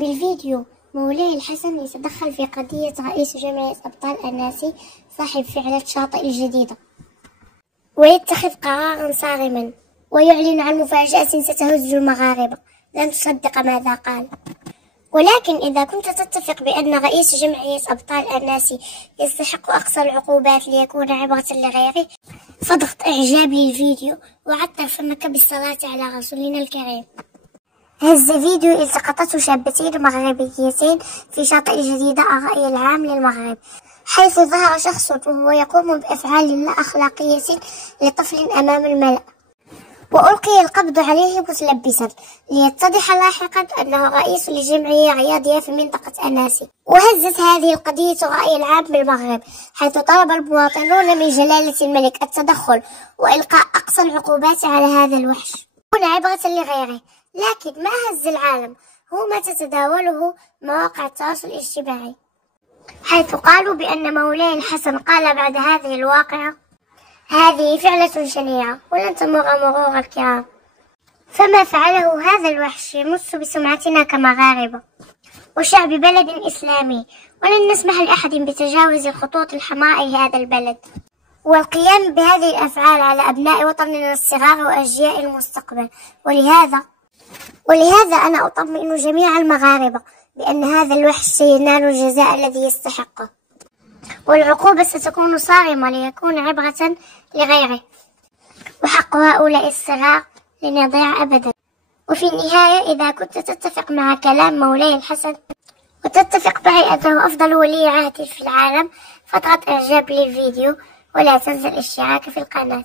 بالفيديو مولاي الحسن يتدخل في قضية رئيس جمعية أبطال أناسي صاحب فعلة شاطئ الجديدة، ويتخذ قرارا صارما ويعلن عن مفاجأة ستهز المغاربة. لن تصدق ماذا قال. ولكن إذا كنت تتفق بأن رئيس جمعية أبطال أناسي يستحق أقصى العقوبات ليكون عبرة لغيره، فاضغط إعجاب للفيديو وعطر فمك بالصلاة على رسولنا الكريم. هز فيديو التقطته شابتين مغربيتين في شاطئ الجديدة الرأي العام للمغرب، حيث ظهر شخص وهو يقوم بأفعال لا أخلاقية لطفل أمام الملأ، وألقي القبض عليه متلبسا ليتضح لاحقا أنه رئيس لجمعية رياضية في منطقة أناسي. وهزت هذه القضية الرأي العام بالمغرب، حيث طلب المواطنون من جلالة الملك التدخل وإلقاء أقصى العقوبات على هذا الوحش هنا عبرة لغيره. لكن ما هز العالم هو ما تتداوله مواقع التواصل الاجتماعي، حيث قالوا بأن مولاي الحسن قال بعد هذه الواقعة: هذه فعلة شنيعة ولن تمر مرور الكرام، فما فعله هذا الوحش يمس بسمعتنا كمغاربة وشعب بلد إسلامي، ولن نسمح لأحد بتجاوز الخطوط الحمراء لهذا البلد والقيام بهذه الأفعال على أبناء وطننا الصغار وأجياء المستقبل. ولهذا أنا أطمئن جميع المغاربة بأن هذا الوحش سينال الجزاء الذي يستحقه، والعقوبة ستكون صارمة ليكون عبرة لغيره، وحق هؤلاء الصغار لن يضيع أبدا. وفي النهاية، إذا كنت تتفق مع كلام مولاي الحسن وتتفق معي أنه أفضل ولي عهد في العالم، فاضغط إعجاب للفيديو ولا تنسى الاشتراك في القناة.